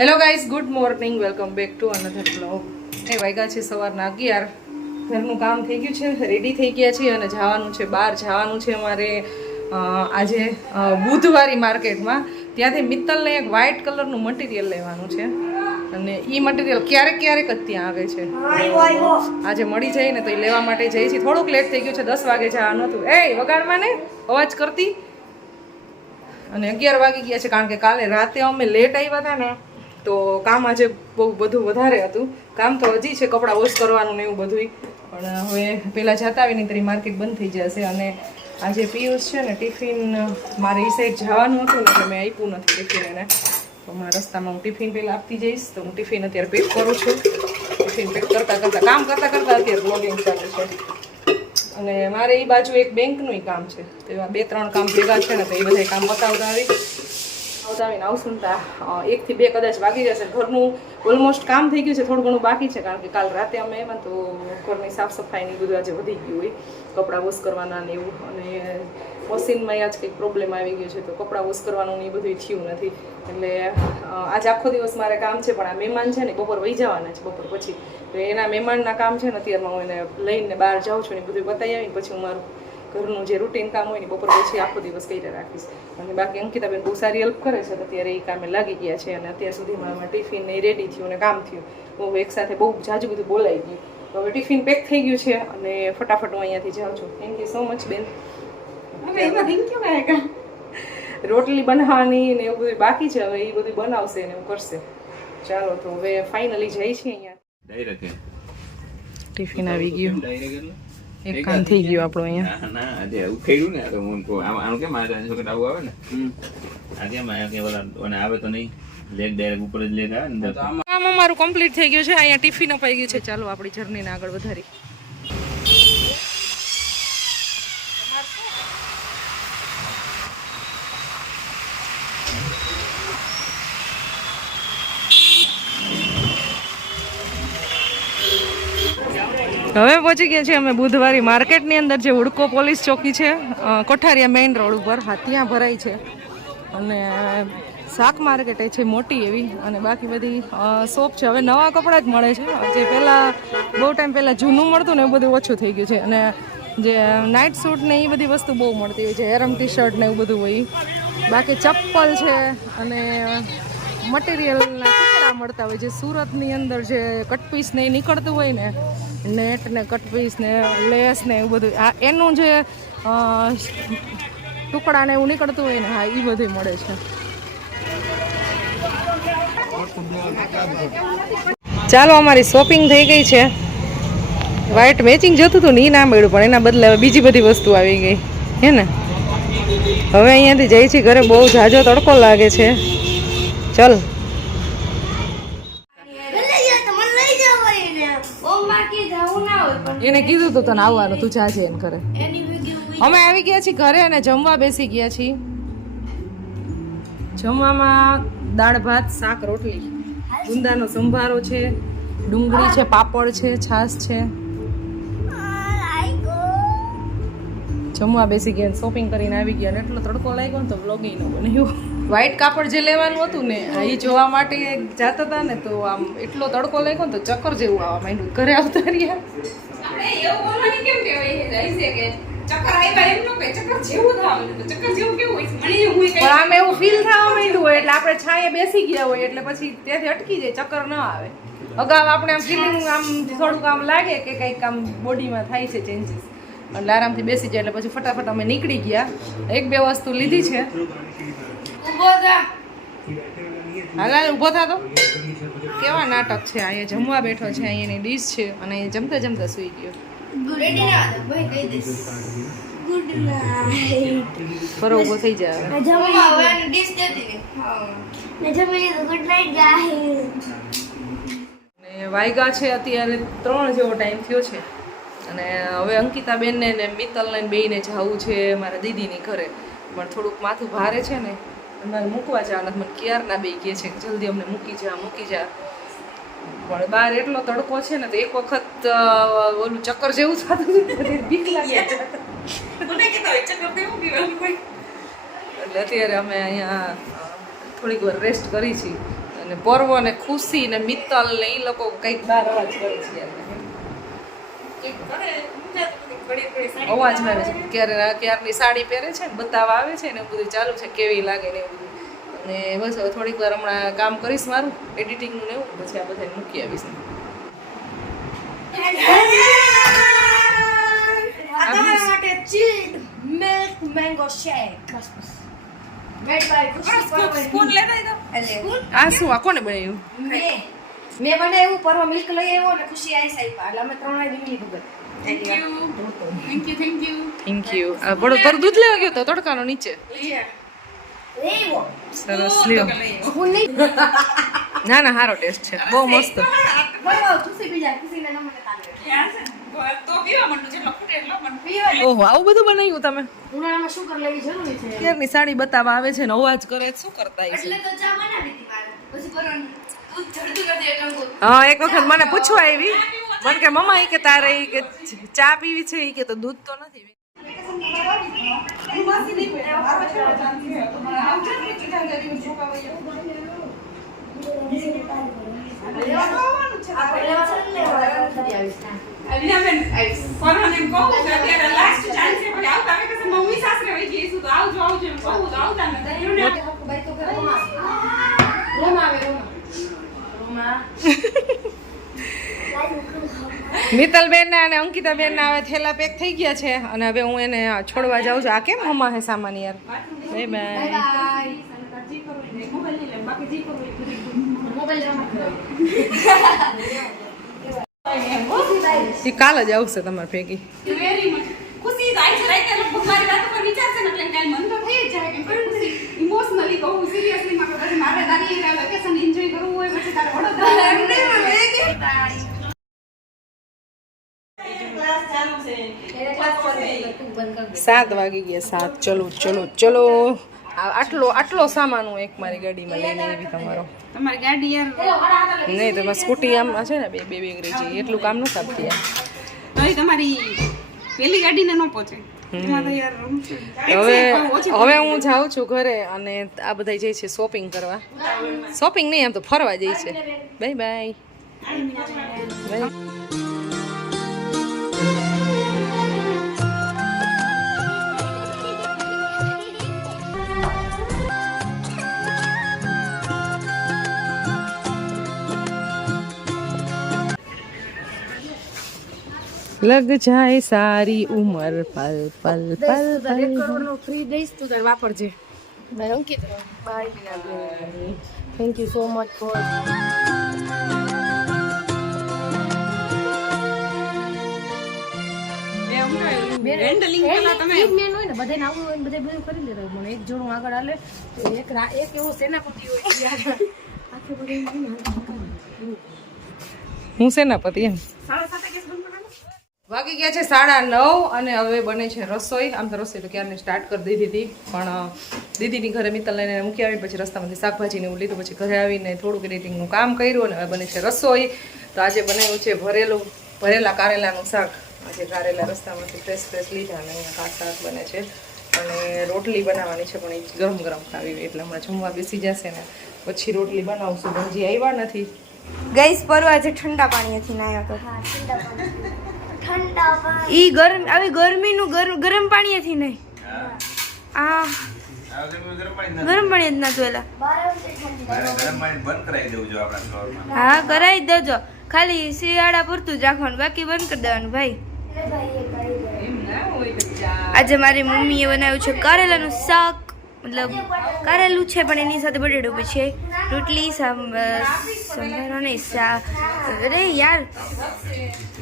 Hello guys good morning welcome back to another blog એ વાગ્યા છે સવારના અગિયાર. ઘરનું કામ થઈ ગયું છે રેડી થઈ ગયા છીએ અને જવાનું છે, બહાર જવાનું છે અમારે આજે બુધવારી માર્કેટમાં. ત્યાંથી મિત્તલને એક વ્હાઇટ કલરનું મટીરિયલ લેવાનું છે. અને એ મટીરિયલ ક્યારેક ક્યારેક જ ત્યાં આવે છે. આજે મળી જાય ને તો એ લેવા માટે જઈએ છીએ. થોડુંક લેટ થઈ ગયું છે, દસ વાગે જવાનું હતું. એ વગાડમાં ને અવાજ કરતી? અને અગિયાર વાગી ગયા છે, કારણ કે કાલે રાતે અમે લેટ આવ્યા હતા ને તો કામ આજે બહુ બધું વધારે હતું. કામ તો હજી છે, કપડાં વોશ કરવાનું ને એવું બધું પણ હવે પહેલાં જતા આવીને તરી માર્કેટ બંધ થઈ જશે અને આજે પિયુષ છે ને, ટિફિન મારે એ સાઈડ જવાનું હતું ને મેં આપ્યું નથી ટિફિન એને. તો મારા રસ્તામાં હું ટિફિન પહેલાં આપતી જઈશ, તો હું ટિફિન અત્યારે પેક કરું છું. ટિફિન પેક કરતાં કરતાં, કામ કરતાં કરતાં અત્યારે બ્લોગિંગ ચાલે છે. અને મારે એ બાજુ એક બેંકનું કામ છે. તો એવા બે ત્રણ કામ ભેગા છે ને, તો એ બધા કામ પતાવતા આવી. આવતા આવીને આવશું ત્યાં એકથી બે કદાચ વાગી જશે. ઘરનું ઓલમોસ્ટ કામ થઈ ગયું છે, થોડું ઘણું બાકી છે, કારણ કે કાલ રાતે અમે એમાં તો ઘરની સાફ સફાઈની બધું આજે વધી ગયું હોય, કપડાં વોશ કરવાના ને એવું, અને મશીનમાં આજ કંઈક પ્રોબ્લેમ આવી ગયો છે, તો કપડાં વોશ કરવાનું ને એ બધું થયું નથી. એટલે આજે આખો દિવસ મારે કામ છે, પણ આ મહેમાન છે ને, બપોર વહી જવાના છે, બપોર પછી. તો એના મહેમાનના કામ છે ને, અત્યારમાં હું એને લઈને બહાર જાઉં છું ને બધું બતાવી આવીને પછી હું મારું ઘરનું જે રૂટીન કામ હોય ને બપોર પછી આખો દિવસ કરી રાખીશ. અને બાકી અંકિતાબેન બહુ સારી હેલ્પ કરે છે. તો અત્યારે એ કામે લાગી ગયા છે અને અત્યાર સુધીમાં અમે ટિફિન ને રેડી થયું અને કામ થયું. બહુ એકસાથે બહુ જાજુ બધું બોલાઈ ગયું. તો હવે ટિફિન પેક થઈ ગયું છે અને ફટાફટ હું અહીંયાથી જાઉં છું. થેન્ક યુ સો મચ બેન. રોટલી બનાવવાની ને એવું બધું બાકી છે. હવે એ બધું બનાવશે ને એવું કરશે. ચાલો તો હવે ફાઇનલી જઈ છીએ અહીંયા. ડાયરેક્ટ ટિફિન આવી ગયું. એક કામ થઈ ગયું આપણું અહીંયા. ના આજે ઉખેડ્યું ને તો હું આનું કેમ આજે છોકરા આવું આવે ને? આ કેમ આ કે ઓલા આવે તો નહીં. લેગ ડાયરેક્ટ ઉપર જ લેગ આવે ને તો આમાં અમારું કમ્પ્લીટ થઈ ગયું છે અહીંયા ટિફિન અપાઈ ગયું છે. ચાલો આપણી જર્નીને આગળ વધારી. હવે પહોંચી ગયા છીએ અમે બુધવારી માર્કેટની અંદર જે હુડકો પોલીસ ચોકી છે કોઠારિયા મેઇન રોડ ઉપર. હાથિયા ભરાય છે. અને શાક માર્કેટ છે મોટી એવી અને બાકી બધી શોપ છે. હવે નવા કપડાં જ મળે છે. જે પહેલાં, બહુ ટાઈમ પહેલાં જૂનું મળતું ને એવું બધું ઓછું થઈ ગયું છે. અને જે નાઇટ સૂટ ને એ બધી વસ્તુ બહુ મળતી હોય છે. હેરમ ટી શર્ટ ને એવું બધું હોય. બાકી ચપ્પલ છે અને મટીરિયલના ટુકડા મળતા હોય જે સુરતની અંદર જે કટપીસ ને એ નીકળતું હોય ને નેટ ને કટપીસ ને લેસ ને એવું બધું. આ એનું જે ટુકડા ને એવું નીકળતું હોય ને, હા એ બધું મળે છે. ચાલો, અમારી શોપિંગ થઈ ગઈ છે. વ્હાઇટ મેચિંગ જતું હતું ને એ ના મળ્યું, પણ એના બદલે બીજી બધી વસ્તુ આવી ગઈ. હે ને? હવે અહીંયાથી જઈએ છીએ ઘરે બહુ ઝાઝો તડકો લાગે છે. ચલ. એને કીધું તું તને આવવાનું, તું જાજે એને ઘરે અમે આવી ગયા છીએ ઘરે અને જમવા બેસી ગયા છીએ. જમવામાં દાળ, ભાત, શાક, રોટલી. ગુંદાનો સંભારો છે, ડુંગળી છે, પાપડ છે, છાશ છે. જમવા બેસી ગયા શોપિંગ કરીને આવી ગયા અને એટલો તડકો લાગ્યો ને તો વ્લોગિંગ ન બન્યું. વ્હાઈટ કાપડ જે લેવાનું હતું ને એ જોવા માટે જતા હતા ને તો આમ એટલો તડકો લાગ્યો ને તો ચક્કર જેવું આવવા માંડ્યું. ઘરે આવતા રહ્યા. પણ આમ એવું ફીલ થવા માંડ્યું હોય એટલે આપણે છાંયે બેસી ગયા હોય એટલે પછી ત્યાંથી અટકી જાય ચક્કર ન આવે. અગાઉ આપણે આમ ફિલિંગ આમ થોડુંક આમ લાગે કે કંઈક આમ બોડીમાં થાય છે ચેન્જીસ એટલે આરામથી બેસી જાય એટલે પછી ફટાફટ અમે નીકળી ગયા. એક બે વસ્તુ લીધી છે. હાલ હાલ ઊભો થા તો. કેવા નાટક છે? અહીંયા જમવા બેઠો છે અહીંયાની ડીશ છે અને અહીંયા જમતા જમતા સૂઈ ગયો. ઊભો થઈ જાય. અને વાયગા છે અત્યારે ત્રણ જેવો ટાઈમ થયો છે. અને હવે અંકિતાબેનને ને મિત્તલને ને બેયને જવું છે મારા દીદીની ઘરે. પણ થોડુંક માથું ભારે છે ને મારે મૂકવા જવાના. મને ક્યારના બે કહે છે કે જલ્દી અમને મૂકી જા મૂકી જા. પણ બહાર એટલો તડકો છે ને તો એક વખત ઓલું ચક્કર જેવું થતું બીક લાગે. એટલે અત્યારે અમે અહીંયા થોડીક વાર રેસ્ટ કરી છીએ. અને પર્વ ને ખુશી ને મિત્તલ ને એ લોકો કંઈક બહાર અવાજ કરે છે. અવાજ આવે છે. ક્યારે ક્યારની સાડી પહેરે છે ને બતાવવા આવે છે ને એવું બધું ચાલુ છે કેવી લાગે ને એવું બધું. ને બસ હવે થોડીક વાર હમણાં કામ કરીશ મારું એડિટિંગનું ને એવું પછી આ બધા મૂકી આવીશ. આ તમારા માટે ચીલ્ડ મિલ્ક મેંગો શેક બસ બસ. આ શું આ કોને બનાવ્યું? મેં. મેં બનાવ્યું પરવા મિલ્ક લઈ આવ્યો ને ખુશી આઈસ આવી એટલે અમે ત્રણે લીધી ભગત. થેન્ક યુ આ બડો પર દૂધ લેવા ગયો તો તડકાનો નીચે. લેવો. સરસ લ્યો. હું નહીં. ના ના સારો ટેસ્ટ છે. બહુ મસ્ત. ઓહો આવું બધું બનાવ્યું તમે? ઉનાળામાં શું કર લેવી જરૂરી છે? અત્યારની સાડી બતાવવા આવે છે ને અવાજ કરે છે, શું કરતા એટલે તો ચા બનાવી હતી મારે. પછી પરવાનું દૂધ ચડતું નથી એટલે હું હા એક વખત મને પૂછવા આવી. મને કે મમ્મા એ કે તારે એ કે ચા પીવી છે એ કે તો દૂધ તો નથી આપણે લેવા છે ને લેવા નથી આવીશ અલિયાબેન, પરવાને એમ કહું કે અત્યારે last chance છે, પછી આવતા વખતે મમ્મી સાસરે વહી ગઈ છું, તો આવજો, આવજો એમ કહું તો આવતા નથી. એમને બાઈ તો કરે રોમા રોમા આવે રોમા રોમા મિત્તલબેન ના અને અંકિતાબેન ના હવે થેલા પેક થઈ ગયા છે અને હવે હું એને છોડવા જાઉં છું. આ કેમ હમા હે સામાન યાર? Bye bye. કાલ જ આવશે તમારે ભેગી. કહું, મારે કરવું હોય, પછી તારે વડોદરા સાત વાગી ગયા સાત. ચલો ચલો ચલો. આ આટલો આટલો સામાન હું એક મારી ગાડીમાં લઈને આવી તમારો. તમારી ગાડી યાર. નહીં તમારી સ્કૂટી આમ છે ને બે બે બે અંગ્રેજી એટલું કામનું આપતી યાર. તમારી પેલી ગાડીને ન પહોંચે એમાં તો યાર હવે હવે હું જાઉં છું ઘરે અને આ બધા જઈ છે શોપિંગ કરવા. શોપિંગ નહીં આમ તો ફરવા જઈ છે. બાય બાય બાય લગ જાય સારી ઉમર પલ પલ પલ પલ. કરોડનો ફ્રી દઈશ તું તાર વાપરજે. Bye Ankit bye thank you so much for handling પેલા તમે. મેન હોય ને બધાને આવું હોય ને બધે બધું કરી લેતા મને એક જોડું આગળ હાલે તો એક એક એવો સેનાપતિ હોય આખે બધે હું સેનાપતિ એમ? સાડા સાતે કેસ વાગી ગયા છે સાડા નવ અને હવે બને છે રસોઈ. આમ તો રસોઈ તો ક્યારની સ્ટાર્ટ કરી દીધી હતી પણ દીદીની ઘરે મિત્તલ લઈને મૂકી આવી પછી રસ્તામાંથી શાકભાજીને એવું લીધું પછી ઘરે આવીને થોડુંક એડિટિંગનું કામ કર્યું અને હવે બને છે રસોઈ. તો આજે બનાવ્યું છે ભરેલું ભરેલા કારેલાનું શાક. આજે કારેલા રસ્તામાંથી ફ્રેશ ફ્રેશ લીધા અને અહીંયા આ શાક બને છે. અને રોટલી બનાવવાની છે પણ એ ગરમ ગરમ ખાવી એટલે હમણાં જમવા બેસી જશે ને પછી રોટલી બનાવશું. પણ હજી આવ્યા નથી. ગઈસ પરવા જે ઠંડા પાણીથી નાયો પાણી ઈ ગરમ આવી ગરમીનું ગરમ ગરમ પાણીથી નહીં. આ ગરમ પાણી જ નતું એલા હા કરાવી દેજો. ખાલી શિયાળા પૂરતું જ રાખવાનું બાકી બંધ કરી દેવાનું ભાઈ. આજે મારી મમ્મીએ બનાવ્યું છે કારેલાનું શાક. મતલબ કારેલું છે પણ એની સાથે બટેટું બી છે. રોટલી સંભારો નહીં શાક. અરે યાર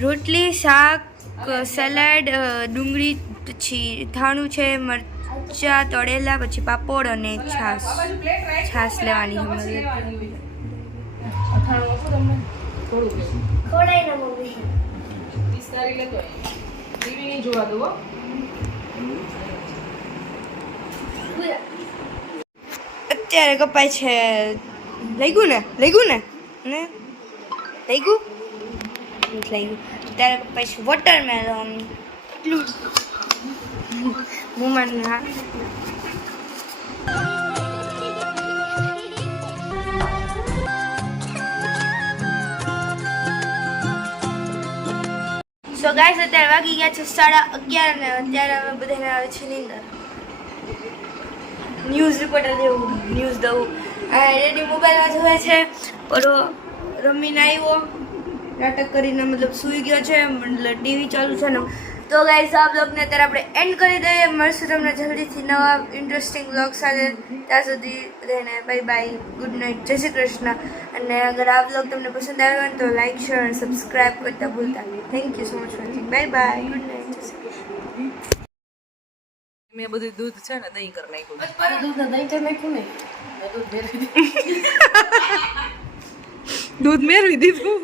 રોટલી શાક સલાડ ડુંગળી પછી ધાણું છે મરચા તળેલા પછી પાપડ અને છાશ. છાશ લેવાની. અત્યારે કપાય છે. લઈ ગયું ને? લઈ ગયું ને? ને? થઈ ગયું? થઈ ગયું. ત્યાર પછી વોટરમેલન એટલું વુમનના સો ગાઈસ અત્યારે વાગી ગયા છે સાડા અગિયાર ને અત્યારે હવે બધાને આવે છે નીંદર. ન્યૂઝ રિપોર્ટર જેવું ન્યૂઝ દઉં. આ રેડી મોબાઈલમાં જોવે છે. ઓલો રમીને આવ્યો નાટક કરીને મતલબ સૂઈ ગયો છે, મતલબ ટીવી ચાલુ છે ને તો ગાઈસ આ બ્લોગને અત્યારે આપણે એન્ડ કરી દઈએ. મળશું તમને જલ્દીથી નવા ઇન્ટરેસ્ટિંગ બ્લોગ સાથે. ત્યાં સુધી બધાને બાય બાય ગુડ નાઇટ જય શ્રી કૃષ્ણ. અને અગર આ બ્લોગ તમને પસંદ આવ્યો હોય તો લાઈક શેર અને સબસ્ક્રાઈબ કરતા ભૂલતા નહીં. Thank you so much for bye bye good night Jai Shri Krishna મેં બધું દૂધ છે ને દહીં કરી નાખ્યું દૂધ દહીં કરી નાખ્યું ને દૂધ મેળવી દીધું. દૂધ મેળવી દીધું?